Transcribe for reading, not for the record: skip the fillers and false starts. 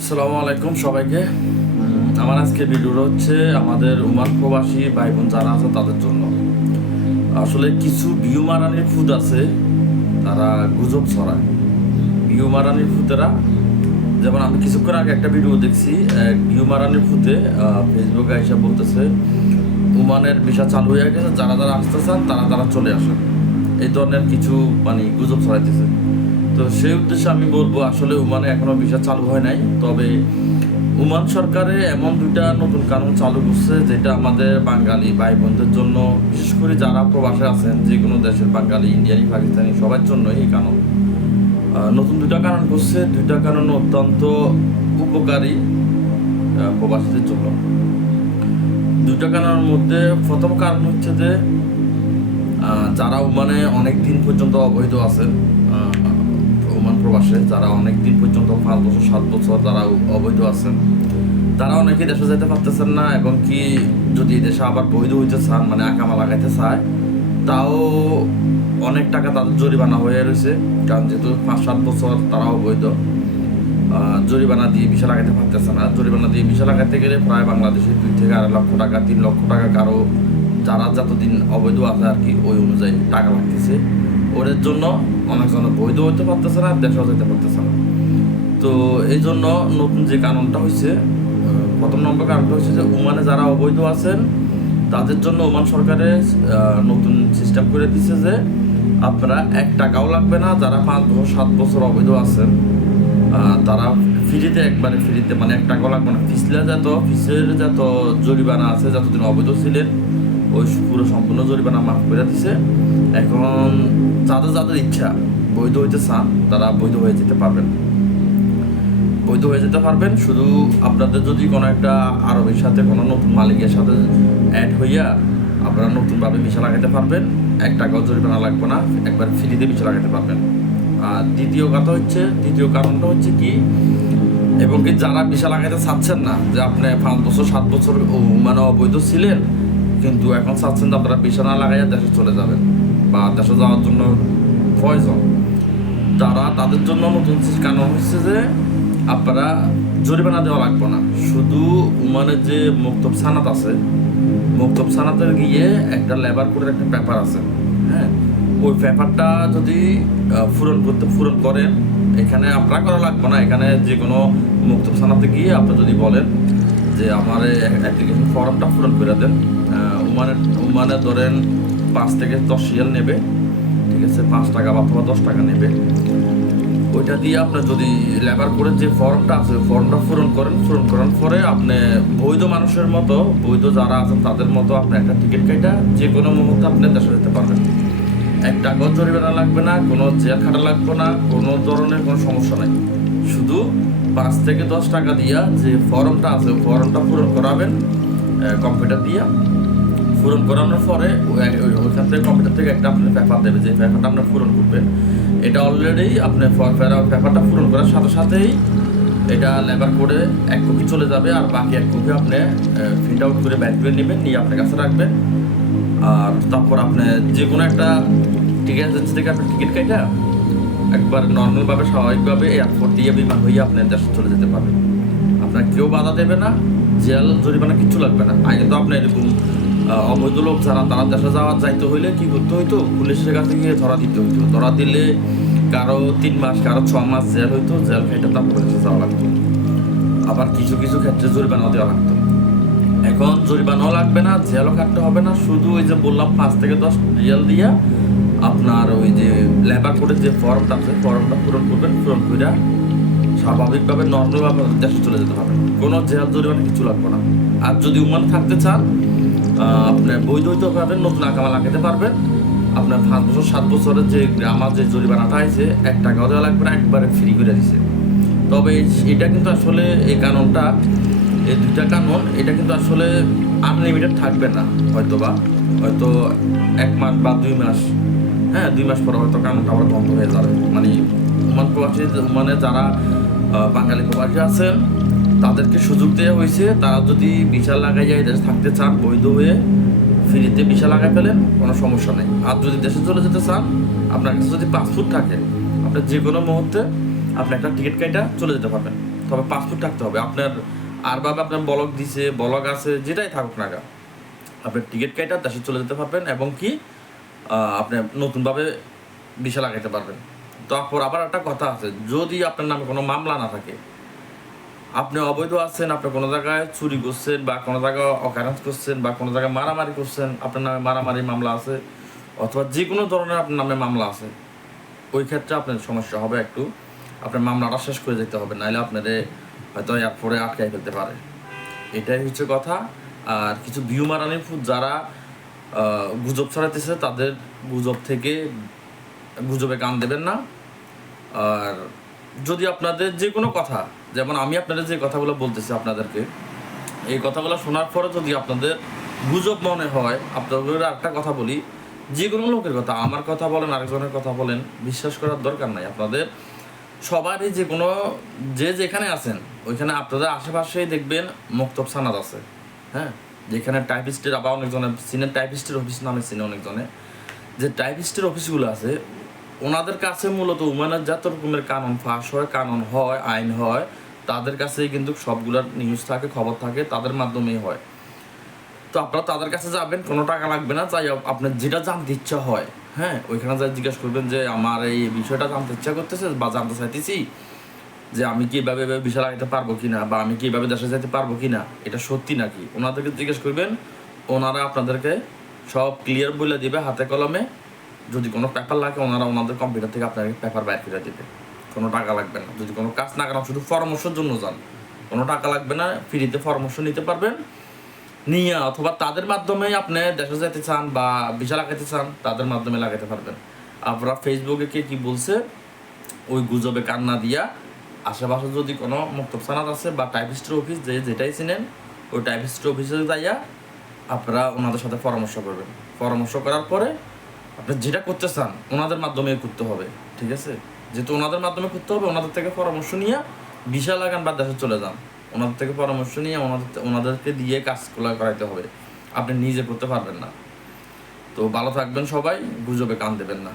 আসসালামু আলাইকুম সবাইকে। আমার আজকে ভিডিওটা হচ্ছে আমাদের ওমান প্রবাসী ভাই বোন যারা আছে তাদের জন্য। আসলে কিছু ভিউ মারানির খুদ আছে, তারা গুজব ছড়ায়। ভিউ মারানির খুদেরা, যেমন আমি কিছুক্ষণ আগে একটা ভিডিও দেখছি, ভিউ মারানির খুদে ফেসবুকে এসে বলতেছে ওমানের ভিসা চালু হয়ে গেছে, যারা যারা আসতে চান তারা চলে আসেন। এই ধরনের কিছু গুজব ছড়াইতেছে। তো সেই উদ্দেশ্যে আমি বলবো, আসলে ওমানে এখনো ভিসা চালু হয় নাই, তবে ওমান সরকারে এমন দুইটা নতুন কানুন চালু করছে যেটা আমাদের বাঙালি ভাই বোনদের জন্য, বিশেষ করে যারা প্রবাসে আছেন, যে কোনো দেশের বাঙালি, ইন্ডিয়ানি, পাকিস্তানি সবার জন্য এই কানুন। নতুন দুইটা কানুন করছে, দুইটা কানুন অত্যন্ত উপকারী প্রবাসীদের জন্য। দুইটা কানুনের মধ্যে প্রথম কারণ হচ্ছে যে যারা ওমানে অনেক দিন পর্যন্ত অবৈধ আছেন, ওমান প্রবাসে যারা অনেক দিন পর্যন্ত 5 বছর 7 বছর যারা অবৈধ আছেন, তারা অনেকেই দেশে যেতে পারতেছেন না, এবং কি যদি দেশে আবার বৈধ হইতে চান, আকামা লাগাইতে চায়, তাও অনেক টাকা তাদের জরিমানা হয়ে রয়েছে। কারণ যেহেতু 5-7 বছর তারা অবৈধ, জরিমানা দিয়ে ভিসা লাগাইতে পারতেছে না। জরিমানা দিয়ে ভিসা লাগাইতে গেলে প্রায় বাংলাদেশে 2 থেকে 2.5 লক্ষ টাকা, 3 লক্ষ টাকা, কারো যারা যতদিন অবৈধ আছে আর কি ওই অনুযায়ী টাকা লাগতেছে। ওদের জন্য অনেকজন বৈধ হইতে পারতেছে না, দেশেও যেতে পারতেছে না। তো এই জন্য নতুন যে কানুনটা হয়েছে, প্রথম নম্বর কারণটা হচ্ছে যে ওমানে যারা অবৈধ আছেন তাদের জন্য ওমান সরকারের নতুন সিস্টেম করে দিচ্ছে যে আপনারা 1 টাকাও লাগবে না। যারা 5 বছর 7 বছর অবৈধ আছেন তারা ফ্রিতে, একবারে ফ্রিতে, 1 টাকাও লাগবে না। ফিসের যত জরিমানা আছে, যতদিন অবৈধ ছিলেন ওই পুরো সম্পূর্ণ জরিমানা মাফ করে দিছে। এখন যাদের ইচ্ছা বৈধ হইতে চান তারা বৈধ হয়ে যেতে পারবেন। শুধু আপনাদের যদি কোনো একটা আরবের সাথে, কোনো নতুন মালিকের সাথে অ্যাড হইয়া আপনারা নতুনভাবে ভিসা লাগাতে পারবেন। 1 টাকাও জরিমানা লাগবে না, একবার ফ্রিতে ভিসা লাগাতে পারবেন। আর দ্বিতীয় কারণটা হচ্ছে কি, এবং কি যারা ভিসা লাগাইতে চাচ্ছেন না, যে আপনি 5 বছর 7 বছর অবৈধ ছিলেন, কিন্তু এখন চাচ্ছেন যে আপনারা ভিসা না লাগাইয়া দেশে চলে যাবেন বা দেশে যাওয়ার জন্য প্রয়োজন, তাদের জন্য নতুন কানুন হচ্ছে যে আপনারা জরিমানা দেওয়া লাগবে না। শুধু ওমানের যে মক্তব সানাত আছে, মক্তব সানাতে গিয়ে একটা লেবার কোডের একটা পেপার আছে, হ্যাঁ, ওই পেপারটা যদি পূরণ করেন, এখানে আপনারা করা লাগবে না। এখানে যে কোনো মক্তব সানাতে গিয়ে আপনি যদি বলেন যে আমার অ্যাপ্লিকেশন ফর্মটা পূরণ করে দেন, ওমানে ধরেন 5 থেকে 10 রিয়াল নেবে, ঠিক আছে, 5 টাকা অথবা 10 টাকা নেবে। ওইটা দিয়ে আপনার যদি লেবার করে যে ফর্মটা আছে ওই ফর্মটা পূরণ করার পরে আপনি বৈধ মানুষের মতো, বৈধ যারা আছেন তাদের মতো আপনি একটা টিকিট কেটে যে কোনো মুহূর্তে আপনি দেশে যেতে পারবেন। 1 টাকাও জরিমানা লাগবে না, কোনো জেল খাটা লাগবে না, কোনো ধরনের কোনো সমস্যা নাই। শুধু 5 থেকে 10 টাকা দিয়া যে ফর্মটা আছে ওই ফর্মটা পূরণ করাবেন কম্পিউটার দিয়া। পূরণ করানোর পরে ওইখান থেকে কম্পিউটার থেকে একটা আপনি পেপার দেবে, যে পেপারটা আপনি পূরণ করবেন। এটা অলরেডি আপনি পেপারটা পূরণ করার সাথে সাথেই এটা লেবার করে 1 কপি চলে যাবে, আর বাকি 1 কপি আপনি প্রিন্ট আউট করে ব্যাক করে নেবেন, নিয়ে আপনার কাছে রাখবেন। আর তারপর আপনি যে কোনো একটা টিকিট এজেন্সি থেকে আপনি টিকিট কেটে একবার নর্মালভাবে, স্বাভাবিকভাবে এয়ারপোর্ট দিয়ে বিমান হয়ে আপনার দেশে চলে যেতে পারবেন। আপনার কেউ বাধা দেবে না, জেল জরিমানা কিচ্ছু লাগবে না। আগে তো আপনার এরকম অবৈধ লোক যারা, তারা দেশে যাইতে হইলে কি করতে হইতো, পুলিশের কাছে গিয়ে ধরা দিতে হইতো। ধরা দিলে কারো 3 মাস, কারো 6 মাস জেল হইতো, জেল খেটে তারপরে দেশে যাওয়া লাগতো। আবার কিছু ক্ষেত্রে জরিমানাও দেওয়া লাগতো। এখন জরিমানাও লাগবে না, জেলও কাটতে হবে না। শুধু ওই যে বললাম 5 থেকে 10 রিয়াল দিয়া আপনার ওই যে লেবার কোডের যে ফর্মটা আছে ফর্মটা পূরণ করবেন। পূরণ করে স্বাভাবিকভাবে নর্মালভাবে দেশে চলে যেতে পারবেন, কোনো জেল জরিমানা কিছু লাগবে না। আর যদি ওমান থাকতে চান, আপনি বৈধ হইতে পারবেন, নতুন আকামা লাগাতে পারবেন। আপনার 5 বছর 7 বছরের যে আমার যে জরিমানাটা আছে 1 টাকাও দেওয়া লাগবে না, একবারে ফ্রি করে দিছে। তবে এটা কিন্তু আসলে এই কানুনটা, এই দুইটা কানুন, এটা কিন্তু আসলে আনলিমিটেড থাকবে না। হয়তো 1 মাস বা 2 মাস, 2 মাস পরে হয়তো কানুনটা আবার বন্ধ হয়ে যাবে। ওমান প্রবাসী, ওমানে যারা বাঙালি প্রবাসী আছেন তাদেরকে সুযোগ দেওয়া হয়েছে, তারা যদি ভিসা লাগাইয়া দেশে থাকতে চান বৈধ হয়ে, ফ্রিতে ভিসা লাগাই ফেলেন, কোনো সমস্যা নেই। আর যদি দেশে চলে যেতে চান, আপনার কাছে যদি পাসপোর্ট থাকে, আপনি যে কোনো মুহূর্তে আপনি একটা টিকিট কেটে চলে যেতে পারবেন। তবে পাসপোর্ট থাকতে হবে আপনার। আর ভাবে আপনার ব্লক দিছে, ব্লক আছে, যেটাই থাকুক না কেন, আপনার টিকিট কেটে দেশে চলে যেতে পারবেন এবং কি আপনি নতুনভাবে ভিসা লাগাইতে পারবেন। তারপর আবার একটা কথা আছে, যদি আপনার নামে কোনো মামলা না থাকে, আপনি অবৈধ আছেন, আপনি কোনো জায়গায় চুরি করছেন বা কোনো জায়গায় অকারেন্স করছেন বা কোনো জায়গায় মারামারি করছেন, আপনার নামে মারামারি মামলা আছে অথবা যে কোনো ধরনের আপনার নামে মামলা আছে, ওই ক্ষেত্রে আপনার সমস্যা হবে একটু। আপনার মামলাটা শেষ করে যেতে হবে, নাহলে আপনাদের হয়তো এরপরে আটকাই ফেলতে পারে। এটাই হচ্ছে কথা। আর কিছু ভিউ মারানি ফুড যারা গুজব ছড়াইতেছে, তাদের গুজব থেকে গুজবে কান দেবেন না। আর যদি আপনাদের যে কোনো কথা, যেমন আমি আপনাদের যে কথাগুলো বলতেছি আপনাদেরকে, এই কথাগুলো শোনার পরে যদি আপনাদের গুজব মনে হয়, আপনাদের একটা কথা বলি, যে কোনো লোকের কথা, আমার কথা বলেন, আরেকজনের কথা বলেন, বিশ্বাস করার দরকার নাই। আপনাদের সবারই যে কোনো, যে যেখানে আছেন ওইখানে আপনাদের আশেপাশেই দেখবেন মক্তব সানাদ আছে। হ্যাঁ, যেখানে টাইপিস্টের, আবার অনেকজনের সিনের টাইপিস্টের অফিস নামে চিনে অনেকজনে, যে টাইপিস্টের অফিসগুলো আছে ওনাদের কাছে মূলত উমানের যত রকমের কানুন ফাঁস হয়, কানুন হয়, আইন হয়, তাদের কাছেই কিন্তু সবগুলোর নিউজ থাকে, খবর থাকে, তাদের মাধ্যমেই হয়। তো আপনারা তাদের কাছে যাবেন, কোনো টাকা লাগবে না, চাই আপনার যেটা জানতে ইচ্ছা হয়, হ্যাঁ, ওইখানে যাই জিজ্ঞেস করবেন যে আমার এই বিষয়টা জানতে ইচ্ছা করতেছে বা জানতে চাইতেছি যে আমি কি এভাবে ভিসা লাগাইতে পারবো কিনা, বা আমি কি এভাবে দেশে যেতে পারবো কিনা, এটা সত্যি নাকি, ওনাদেরকে জিজ্ঞেস করবেন। ওনারা আপনাদেরকে সব ক্লিয়ার বলে দিবে হাতে কলমে। যদি কোনো পেপার লাগে ওনারা ওনাদের কম্পিউটার থেকে আপনাকে পেপার বাইর করে দেবে, কোনো টাকা লাগবে না। যদি কোনো কাজ না করেন, শুধু পরামর্শের জন্য যান, কোনো টাকা লাগবে না, ফ্রিতে পরামর্শ নিতে পারবেন নিয়ে, অথবা তাদের মাধ্যমে আপনি দেশে যেতে চান বা ভিসা লাগাইতে চান, তাদের মাধ্যমে লাগাইতে পারবেন। আপনারা ফেসবুকে কে কী বলছে ওই গুজবে কান না দিয়া, আশেপাশে যদি কোনো মক্তব সানাদ আছে বা টাইপিস্টের অফিস, যে যেটাই চিনেন, ওই টাইপিস্টের অফিসে যাইয়া আপনারা ওনাদের সাথে পরামর্শ করবেন। পরামর্শ করার পরে আপনি যেটা করতে চান ওনাদের মাধ্যমে করতে হবে, ঠিক আছে? যেহেতু ওনাদের মাধ্যমে করতে হবে, ওনাদের থেকে পরামর্শ নিয়ে ভিসা লাগান বা দেশে চলে যান। ওনাদের থেকে পরামর্শ নিয়ে ওনাদেরকে দিয়ে কাজগুলো করাইতে হবে, আপনি নিজে করতে পারবেন না। তো ভালো থাকবেন সবাই, গুজবে কান দেবেন না।